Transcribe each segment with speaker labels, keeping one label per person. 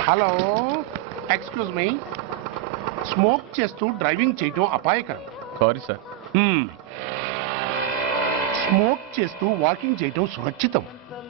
Speaker 1: Hello, excuse me. Smoke చేస్తూ driving చేయటం అపాయకరం.
Speaker 2: Sorry sir.
Speaker 1: స్మోక్ చేస్తూ వాకింగ్ చేయటం సురక్షితం.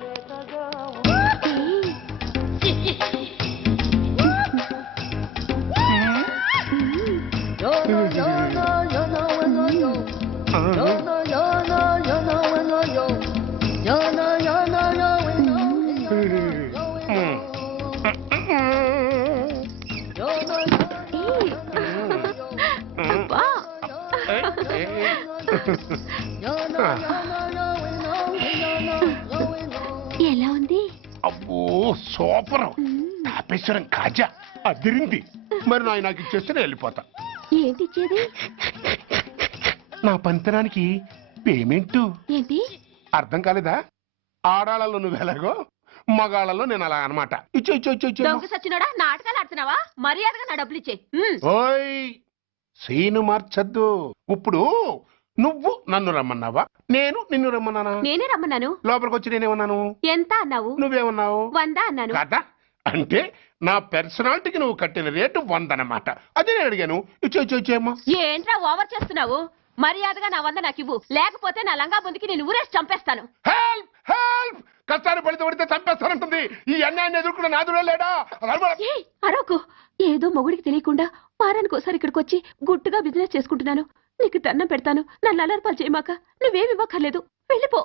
Speaker 3: ఎలా ఉంది?
Speaker 1: అబ్బో సూపర్. తాపేశ్వరం కాజా అదిరింది. మరి నాకు ఇచ్చేస్తే నేను వెళ్ళిపోతా.
Speaker 3: ఏంటి ఇచ్చేది?
Speaker 1: నా పంతనానికి పేమెంట్.
Speaker 3: ఏంటి
Speaker 1: అర్థం కాలేదా? ఆడాళ్ళలో నువ్వు ఎలాగో, మగాళ్ళలో నేను అలా అనమాట. ఇచ్చో ఇచ్చో ఇచ్చో ఇచ్చో.
Speaker 3: దొంగ సచ్చినోడా, నాటకాలు ఆడుతున్నావా? మర్యాదగా నా డబ్బులు ఇచ్చే.
Speaker 1: ఓయ్ సీను మార్చద్దు. ఇప్పుడు నువ్వు నన్ను రమ్మన్నావా, నేను నిన్ను రమ్మన్నానా?
Speaker 3: నేనే రమ్మన్నాను.
Speaker 1: లోపలికి వచ్చి నేనేమన్నాను?
Speaker 3: ఎంత అన్నావు?
Speaker 1: నువ్వేమన్నావు?
Speaker 3: 100 అన్నాను.
Speaker 1: కదా, అంటే నా పర్సనాలిటీకి నువ్వు కట్టిన రేటు 100 అన్నమాట. అదే నేను అడిగాను. ఇచ్చో ఇచ్చో ఇచ్చేమ్మా.
Speaker 3: ఏంట్రా ఓవర్ చేస్తున్నావు? మర్యాదగా నా 100 నాకు ఇవ్వు, లేకపోతే నా లంగా బొందికి నేను ఊరేసి చంపేస్తాను.
Speaker 1: Help help. కష్టాన్ని పడితే చంపేస్తానంటుంది. ఈ అన్యాయాన్ని ఎదుర్కొన్న నాదుడే లేడా?
Speaker 3: అరవకు. ఏదో మొగుడికి తెలియకుండా వారానికి ఒకసారి ఇక్కడికి వచ్చి గుట్టుగా బిజినెస్ చేసుకుంటున్నాను. నీకు దండం పెడతాను, నన్ను అలర్పాలు చేయమాక. నువ్వేమి ఇవ్వక్కర్లేదు, వెళ్ళిపో.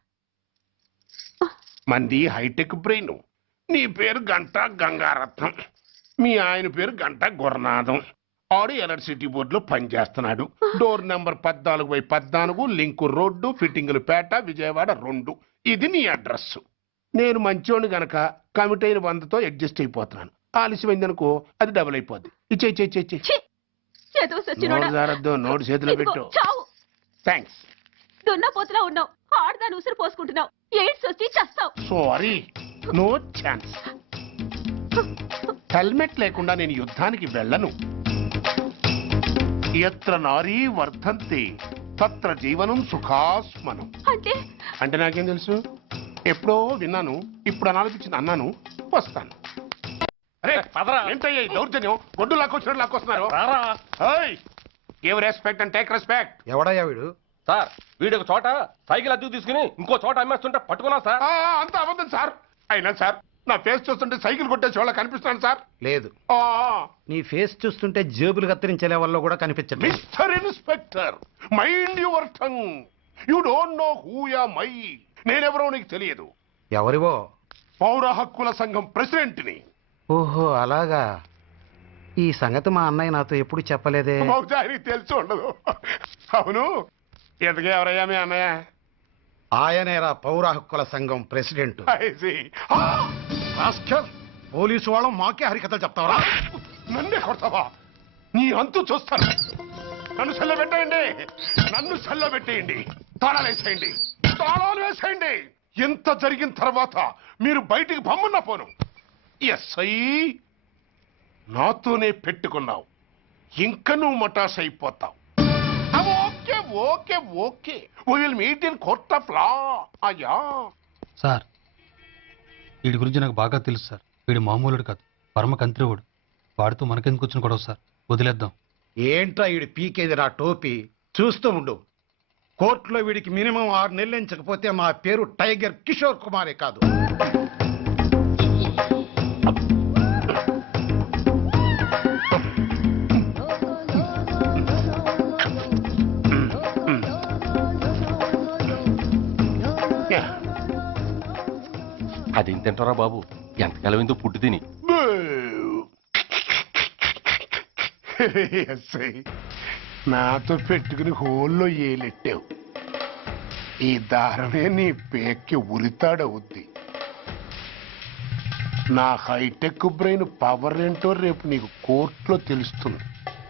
Speaker 1: మంది హైటెక్ బ్రెయిన్. నీ పేరు గంట గంగారత్నం, మీ ఆయన పేరు గంట గురనాథం. ఆడు ఎలక్ట్రిసిటీ బోర్డులో పనిచేస్తున్నాడు. డోర్ నెంబర్ 14/14, లింకు రోడ్డు, ఫిట్టింగులు పేట, విజయవాడ 2. ఇది నీ అడ్రస్. నేను మంచోని గనక కమిట్ అయిన 100తో అడ్జస్ట్ అయిపోతున్నాను. ఆలస్యమైందనుకో అది డబుల్ అయిపోద్ది. ఇచ్చే నోటు చేతిలో పెట్టు. థ్యాంక్స్.
Speaker 3: దున్నపోతులా ఉన్నావు, ఆడదాని ఉసురు పోసుకుంటున్నావు. ఎయిడ్స్ వచ్చి చస్తావు.
Speaker 1: Sorry, no chance. హెల్మెట్ లేకుండా నేను యుద్ధానికి వెళ్ళను. ఎత్ర నారీ వర్ధంతి తత్ర జీవనం సుఖాస్మనం. అంటే నాకేం తెలుసు? ఎప్పుడో విన్నాను, ఇప్పుడు అనాలనిపించింది అన్నాను. వస్తాను. అరే ఏంటయ్యా ఈ దౌర్జన్యం? గొడ్డు లాక్కొచ్చినట్టు లాక్కొస్తున్నారు. Give respect and take respect.
Speaker 4: ఎవడయ్యా వీడు?
Speaker 2: సార్ వీడు ఒక చోట సైకిల్ అద్దెకు తీసుకుని ఇంకో చోట అమ్మేస్తుంటే పట్టుకున్నా సార్.
Speaker 1: అంత అబద్ధం సార్. అయినా సార్ నా ఫేస్ చూస్తుంటే సైకిల్ కొట్టేసి వాళ్ళ కనిపిస్తున్నాను సార్.
Speaker 4: లేదు, నీ ఫేస్ చూస్తుంటే జేబులు కత్తిరించే లెవెల్లో కూడా కనిపించదు.
Speaker 1: Mister inspector, mind your tongue. You don't know who am I. నేనెవరో నీకు తెలియదు.
Speaker 4: ఎవరివో?
Speaker 1: పౌర హక్కుల సంఘం ప్రెసిడెంట్ ని.
Speaker 4: ఓహో అలాగా. ఈ సంగతి మా అన్నయ్య నాతో ఎప్పుడు చెప్పలేదే.
Speaker 1: బహుశా ఆయనకి తెలిసి ఉండదు. అవును, ఎందుకే ఎవరయ్యా మీ అన్నయ్య?
Speaker 4: ఆయనేరా పౌర హక్కుల సంఘం ప్రెసిడెంట్. పోలీసు వాళ్ళం మాకే హరికథలు చెప్తావరా?
Speaker 1: నన్నే కొడతావా? నీ అంతు చూస్తాను. నన్ను సెల్ల పెట్టేయండి, నన్ను సెల్ల పెట్టేయండి. తాళాలు వేసేయండి, తాళాలు వేసేయండి. ఎంత జరిగిన తర్వాత మీరు బయటికి పమ్మున్న పోను. ఎస్ఐ నాతోనే పెట్టుకున్నావు, ఇంకా నువ్వు మటాస్ అయిపోతావు. Okay okay okay, will meet in court of law. అయ్యా
Speaker 5: సార్, వీడి గురించి నాకు బాగా తెలుసు సార్. వీడు మామూలుడు కాదు, పరమ కంత్రివుడు. వాడితో మనకెందుకు వచ్చిన గొడవ సార్? వదిలేద్దాం.
Speaker 4: ఏంట్రా వీడి పీకేది నా టోపీ? చూస్తూ ఉండు. కోర్టులో వీడికి మినిమం 6 నెలలు ఎంచకపోతే మా పేరు టైగర్ కిషోర్ కుమారే కాదు.
Speaker 2: అదేం తింటారా బాబు? ఎంతకాలం ఏందో పుట్టు తిని.
Speaker 1: నాతో పెట్టుకుని హోల్లో ఏలెట్టావు. ఈ దారమే నీ పేక్కి ఉరితాడవుద్ది. నా హైటెక్ బ్రెయిన్ పవర్ ఏంటో రేపు నీకు కోర్టులో తెలుస్తుంది.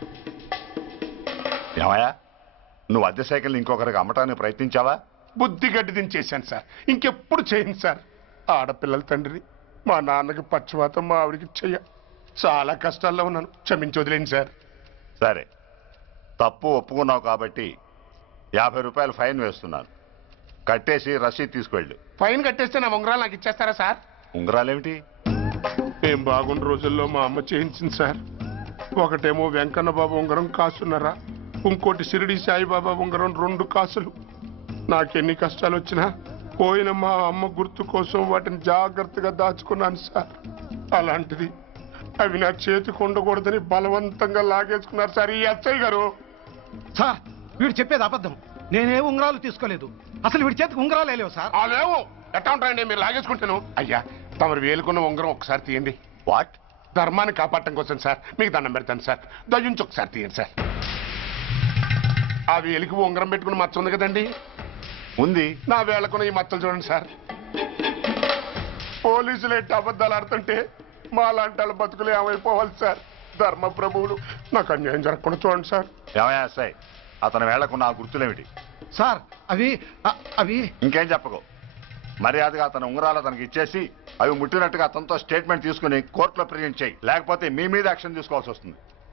Speaker 6: ఏమయ్యా, నువ్వు అద్దె సైకిల్ ఇంకొకరికి అమ్మటానికి ప్రయత్నించావా?
Speaker 1: బుద్ధి గడ్డి దించేశాను సార్, ఇంకెప్పుడు చేయను సార్. ఆడపిల్లల తండ్రి, మా నాన్నకి పక్షవాతం, మా ఆవిడికి చెయ్య. చాలా కష్టాల్లో ఉన్నాను, క్షమించి వదిలేండి సార్.
Speaker 6: సరే, తప్పు ఒప్పుకున్నావు కాబట్టి 50 రూపాయలు ఫైన్ వేస్తున్నాను. కట్టేసి రసీదు తీసుకువెళ్ళు.
Speaker 1: ఫైన్ కట్టేస్తే నా ఉంగరాలు నాకు ఇచ్చేస్తారా సార్?
Speaker 6: ఉంగరాలేమిటి?
Speaker 1: మేము బాగున్న రోజుల్లో మా అమ్మ చేయించింది సార్. ఒకటేమో వెంకన్న బాబు ఉంగరం కాసున్నరా, ఇంకోటి షిరిడి సాయిబాబా ఉంగరం 2 కాసులు. నాకెన్ని కష్టాలు వచ్చినా పోయిన మా అమ్మ గుర్తు కోసం వాటిని జాగ్రత్తగా దాచుకున్నాను సార్. అలాంటిది అవి నా చేతికి ఉండకూడదని బలవంతంగా లాగేసుకున్నారు సార్ ఈ అచ్చయ్య గారు.
Speaker 4: సార్ వీడు చెప్పేది అబద్ధం. నేనే ఉంగరాలు తీసుకోలేదు. అసలు వీడి చేతికి ఉంగరాలు లేవు సార్.
Speaker 1: ఆ లేవు, ఎట్టా ఉంటాయండి మీరు లాగేసుకుంటాను. అయ్యా తమరు వేలుకున్న ఉంగరం ఒకసారి తీయండి.
Speaker 6: వాట్?
Speaker 1: ధర్మాన్ని కాపాడటం కోసం సార్, మీకు దండం పెడతాను సార్. దయ్యుంచి ఒకసారి తీయండి సార్. ఆ వేలికి ఉంగరం పెట్టుకుని మచ్చ ఉంది కదండి,
Speaker 6: ఉంది.
Speaker 1: నా వేళకున్న ఈ మచ్చలు చూడండి సార్. పోలీసులు ఎట్టి అబద్ధాలు ఆడుతుంటే మా లాంటి వాళ్ళ బతుకులు ఏమైపోవాలి సార్. ధర్మ ప్రభువులు నాకు అన్యాయం జరగకుండా చూడండి సార్.
Speaker 6: ఏమయ్యా ఎస్ఐ, అతని వేళ్లకున్న ఆ గుర్తులేమిటి?
Speaker 4: సార్ అవి
Speaker 6: ఇంకేం చెప్పకు. మర్యాదగా అతని ఉంగరాలు అతనికి ఇచ్చేసి అవి ముట్టినట్టుగా అతనితో స్టేట్మెంట్ తీసుకుని కోర్టులో ప్రజెంట్ చేయి. లేకపోతే మీ మీద యాక్షన్ తీసుకోవాల్సి వస్తుంది.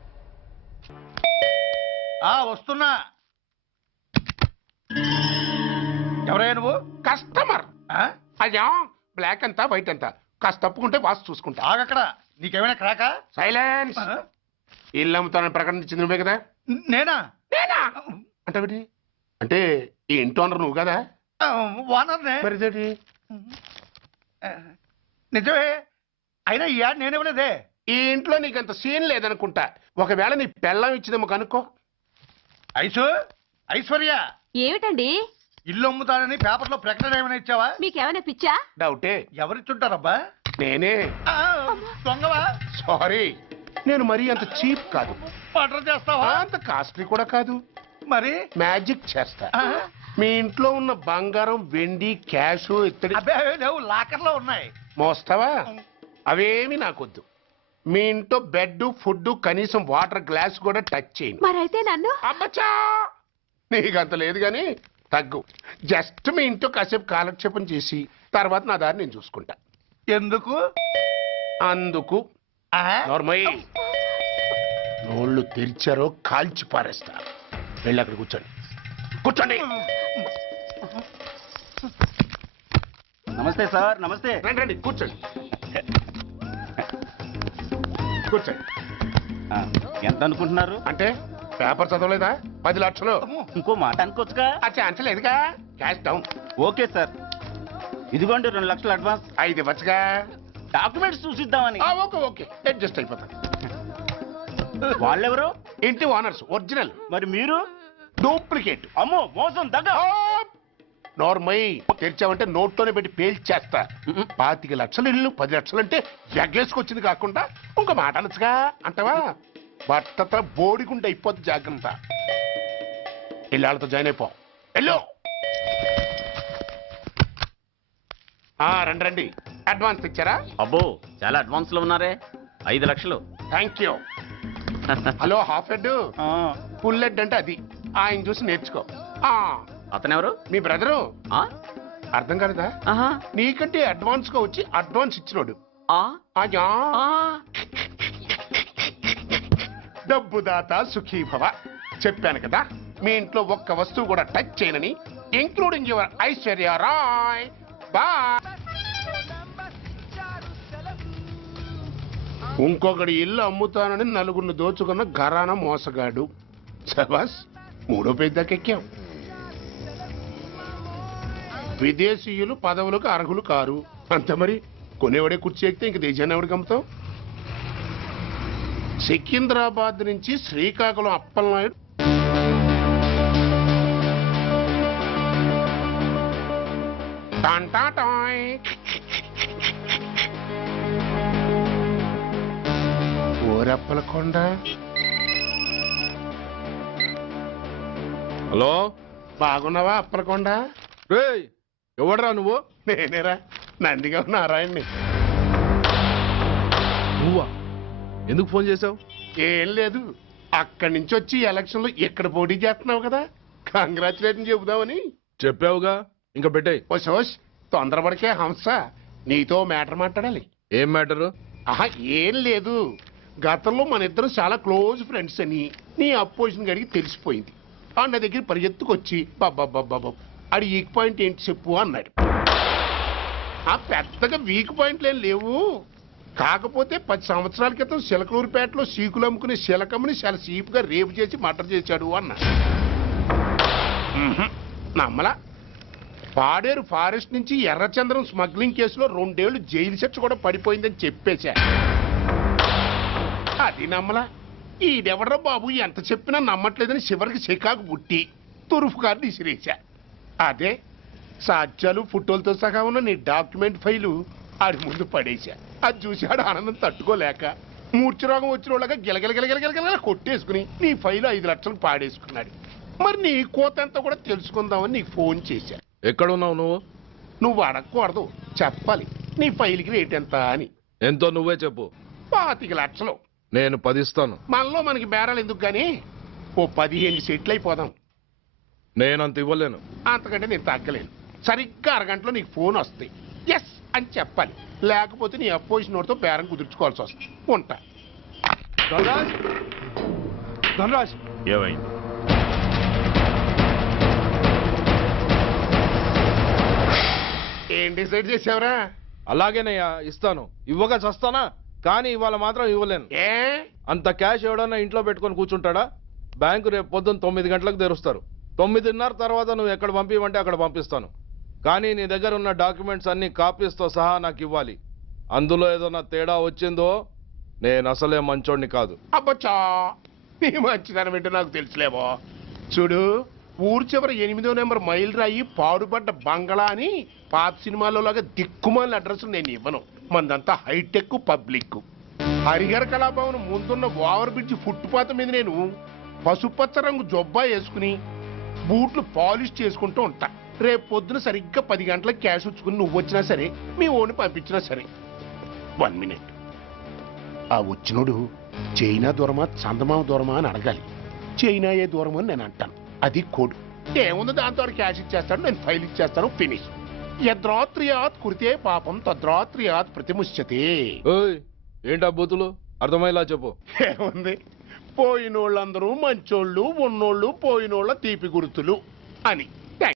Speaker 4: వస్తున్నా. ఎవరయ్యా నువ్వు?
Speaker 1: కస్టమర్. అయ్యా బ్లాక్ అంతా వైట్ అంతా కాస్త తప్పుకుంటే వాసు చూసుకుంటా.
Speaker 4: ఆగక్కడ. నీకేమైనా క్రాకా?
Speaker 1: సైలెన్స్. ఇల్లు అమ్ముతానని ప్రకటించింది నువ్వే కదా?
Speaker 4: నేనా?
Speaker 1: నేనా అంటే అంటే ఈ ఇంటి ఓనర్ నువ్వు కదా?
Speaker 4: ఓనర్నే.
Speaker 1: మరిదేటి
Speaker 4: నిజమే. అయినా ఈ యాడ్ నేనివ్వలేదే.
Speaker 1: ఈ ఇంట్లో నీకంత సీన్ లేదనుకుంటా. ఒకవేళ నీ పెళ్ళం ఇచ్చిందేమో కనుక్కో.
Speaker 4: ఐశ్వర్య
Speaker 3: ఏమిటండి
Speaker 4: ఇల్లు అమ్ముతానని పేపర్లో ప్రకటన ఏమైనా ఇచ్చావా?
Speaker 3: మీకేమైనా పిచ్చా?
Speaker 1: డౌటే.
Speaker 4: ఎవరిచ్చుంటారబ్బా?
Speaker 1: నేనే.
Speaker 4: దొంగవా?
Speaker 1: సారీ, నేను మరీ అంత చీప్ కాదు.
Speaker 4: మర్డర్ చేస్తావా?
Speaker 1: అంత కాస్ట్లీ కూడా కాదు.
Speaker 4: మరి
Speaker 1: మ్యాజిక్ చేస్తా. మీ ఇంట్లో ఉన్న బంగారం, వెండి, క్యాష్, ఇత్తడి
Speaker 4: అబ్బే లేవు, లాకర్లో ఉన్నాయి.
Speaker 1: మోస్తావా? అవేమి నాకొద్దు. మీ ఇంట్లో బెడ్, ఫుడ్, కనీసం వాటర్ గ్లాస్ కూడా టచ్ చేయను.
Speaker 3: మరైతే నన్ను
Speaker 1: అబ్బచ్చా, నీకంత లేదు గాని తగ్గు. జస్ట్ మీ ఇంట్లో కాసేపు కాలక్షేపం చేసి తర్వాత నా దారి నేను చూసుకుంటా.
Speaker 4: ఎందుకు?
Speaker 1: అందుకు నార్మల్ నోళ్ళు తెరిచారో కాల్చి పారేస్తా. వెళ్ళి అక్కడ కూర్చోండి. కూర్చోండి.
Speaker 7: నమస్తే సార్. నమస్తే.
Speaker 1: రండి రండి కూర్చోండి. కూర్చోండి.
Speaker 7: ఎంత అనుకుంటున్నారు?
Speaker 1: అంటే పేపర్ చదవలేదా? 10 లక్షలు.
Speaker 7: ఇంకో మాట అనుకోవచ్చుగా?
Speaker 1: ఆ ఛాన్స్ లేదుగా. Cash down.
Speaker 7: ఓకే సార్, ఇదిగోండి 2 లక్షలు అడ్వాన్స్.
Speaker 1: 5 ఇవ్వచ్చుగా.
Speaker 7: డాక్యుమెంట్స్ చూసిద్దామని.
Speaker 1: ఓకే ఓకే, అడ్జస్ట్ అయిపోతాను.
Speaker 7: వాళ్ళెవరు?
Speaker 1: ఇంటి ఓనర్స్. ఒరిజినల్.
Speaker 7: మరి మీరు?
Speaker 1: డూప్లికేట్.
Speaker 7: అమ్మో మోసం దగ్గ.
Speaker 1: నార్మల్ తెరిచావంటే నోట్లోనే పెట్టి పేల్చేస్తా. 25 లక్షలు ఇల్లు 10 లక్షలు అంటే ఎగ్గేసుకొచ్చింది కాకుండా ఇంకో మాట అనొచ్చుగా అంటావా? బట్టతో బోడిగుంటే అయిపోద్ది. జాగ్రత్త. ఇళ్ళతో జాయిన్ అయిపో. వెళ్ళు. రండి రండి. అడ్వాన్స్ ఇచ్చారా?
Speaker 7: అబ్బో చాలా అడ్వాన్స్ లో ఉన్నారే. 5 లక్షలు.
Speaker 1: Thank you. Hello half head, full head అంటే అది. ఆయన చూసి నేర్చుకో.
Speaker 7: అతనెవరు?
Speaker 1: మీ బ్రదరు.
Speaker 7: ఆ?
Speaker 1: అర్థం కాలేదా?
Speaker 7: ఆహా.
Speaker 1: నీకంటే అడ్వాన్స్ గా వచ్చి అడ్వాన్స్ ఇచ్చినోడు.
Speaker 7: ఆ?
Speaker 1: అయ్యా.
Speaker 7: ఆ.
Speaker 1: డబ్బు దాత సుఖీభవ. చెప్పాను కదా మీ ఇంట్లో ఒక్క వస్తువు కూడా టచ్ చేయనని, including your Aishwarya Rai. Bye. ఇంకొకటి ఇల్లు అమ్ముతానని 4 దోచుకున్న ఘరాన మోసగాడు. శబాస్, 3వ పేజీ దాకా ఎక్కాం. విదేశీయులు పదవులకు అర్హులు కారు. అంతే మరి. కొనేవాడే కుర్చీ ఎక్కితే ఇంక దేశాన్ని ఎవడికి అమ్ముతాం? సికింద్రాబాద్ నుంచి శ్రీకాకుళం అప్పలనాయుడు టాంటాటాయ్. ఓరప్పలకొండ.
Speaker 2: హలో,
Speaker 1: బాగున్నావా అప్పలకొండ?
Speaker 2: రేయ్ ఎవడరా నువ్వు?
Speaker 1: నేనేరా, నందిగా నారాయణ్ణి.
Speaker 2: నువ్వా? ఎందుకు ఫోన్ చేసావు?
Speaker 1: ఏం లేదు, అక్కడి నుంచి వచ్చి ఎలక్షన్ లో ఇక్కడ పోటీ చేస్తున్నావు కదా, కంగ్రాచులేషన్ చెబుదామని.
Speaker 2: చెప్పావుగా, ఇంకా పెట్టాయి.
Speaker 1: ఓ సోష్, తొందరపడికే హంస, నీతో మ్యాటర్ మాట్లాడాలి.
Speaker 2: ఏం మ్యాటరు?
Speaker 1: ఆహా ఏం లేదు, గతంలో మన ఇద్దరం చాలా క్లోజ్ ఫ్రెండ్స్ అని నీ అపోజిషన్ గడికి తెలిసిపోయింది. ఆ నా దగ్గర పరిగెత్తుకొచ్చి బాబా అడి వీక్ పాయింట్ ఏంటి చెప్పు అన్నాడు. ఆ పెద్దగా వీక్ పాయింట్లు ఏం లేవు, కాకపోతే 10 సంవత్సరాల క్రితం సిలకలూరుపేటలో సీకులు అమ్ముకునే శిలకమ్మని చాలా సీపుగా రేపు చేసి మర్డర్ చేశాడు అన్న. నమ్మలా. పాడేరు ఫారెస్ట్ నుంచి ఎర్రచంద్రం స్మగ్లింగ్ కేసులో 2 ఏళ్లు జైలు శిక్ష కూడా పడిపోయిందని చెప్పేశా. అది నమ్మలా. ఈడెవడ్రా బాబు ఎంత చెప్పినా నమ్మట్లేదని చివరికి చికాకు పుట్టి తురుపు కార్డు ఇసిరేశా. అదే సాక్ష్యాలు ఫోటోలతో సహా ఉన్న నీ డాక్యుమెంట్ ఫైలు ఆడి ముందు పడేశా. అది చూశాడు ఆనందం తట్టుకోలేక మూర్ఛరోగం వచ్చిన వాళ్ళగా గిలగిలగిలగిలగిలగిల కొట్టేసుకుని నీ ఫైలు 5 లక్షలకు పాడేసుకున్నాడు. మరి నీ కోతంతా కూడా తెలుసుకుందామని నీకు ఫోన్ చేశా.
Speaker 8: ఎక్కడున్నావు నువ్వు?
Speaker 1: నువ్వు అడగకూడదు, చెప్పాలి. నీ ఫైల్కి రేట్ ఎంత అని.
Speaker 8: ఎంతో నువ్వే చెప్పు.
Speaker 1: 25 లక్షలు.
Speaker 8: నేను 10 ఇస్తాను.
Speaker 1: మనలో మనకి బేరాలు ఎందుకు గానీ ఓ 15 సెట్లు అయిపోదాం.
Speaker 8: నేనంత ఇవ్వలేను.
Speaker 1: అంతకంటే నేను తగ్గలేను. సరిగ్గా అరగంటలో నీకు ఫోన్ వస్తాయి. ఎస్ అని చెప్పాలి. లేకపోతే నీ అపోజిషన్ వాడితో బేరం కుదుర్చుకోవాల్సి వస్తుంది. ఉంటా.
Speaker 8: ధనరాజ్
Speaker 6: ఏమైంది?
Speaker 1: ఏం డిసైడ్ చేసావురా?
Speaker 8: అలాగేనయ్యా, ఇస్తాను. ఇవ్వగా చస్తానా, కానీ ఇవాళ మాత్రం ఇవ్వలేను.
Speaker 1: ఏ
Speaker 8: అంత క్యాష్ ఎవడన్నా ఇంట్లో పెట్టుకొని కూర్చుంటాడా? బ్యాంకు రేపు పొద్దున్న 9 గంటలకు తెరుస్తారు. 9:30 తర్వాత నువ్వు ఎక్కడ పంపిమంటే అక్కడ పంపిస్తాను. కానీ నీ దగ్గర ఉన్న డాక్యుమెంట్స్ అన్ని కాపీస్తో సహా నాకు ఇవ్వాలి. అందులో ఏదైనా తేడా వచ్చిందో నేను అసలే మంచోడిని కాదు.
Speaker 1: అబ్బచ్చా, నీ మంచిదనం ఏంటో నాకు తెలుసులేవో. చూడు, ఊరు చివర 8వ నెంబర్ మైల్ రాయి పాడుపడ్డ బంగళా అని పాత సినిమాలో లాగా దిక్కుమాల అడ్రస్ నేను ఇవ్వను. మందంతా హైటెక్ పబ్లిక్. హరిహర కళాభవన్ ముందున్న ఓవర్ బ్రిడ్జ్ ఫుట్పాత్ మీద నేను పసుపచ్చ రంగు జొబ్బా వేసుకుని బూట్లు పాలిష్ చేసుకుంటూ ఉంటా. రేపు పొద్దున సరిగ్గా 10 గంటలకు క్యాష్ వచ్చుకుని నువ్వు వచ్చినా సరే, మీ ఓని పంపించినా సరే. 1 మినిట్. ఆ వచ్చినోడు చైనా దూరమా చందమామ దూరమా అని అడగాలి. చైనా ఏ దూరం అని నేను అంటాను. అది కోడ్. ఏముంది, దాంతో క్యాష్ ఇచ్చేస్తాడు, నేను ఫైల్ ఇచ్చేస్తాను, ఫినిష్. యద్రాత్రియాత్ కురితే పాపం తద్రాత్రియాత్ ప్రతిముష్యతే.
Speaker 8: ఓయ్, ఏంటా బూతులు? అర్థమయ్యేలా చెప్పు.
Speaker 1: ఏముంది, పోయినోళ్ళందరూ మంచోళ్ళు, ఉన్నోళ్ళు పోయినోళ్ళ తీపి గుర్తులు అని.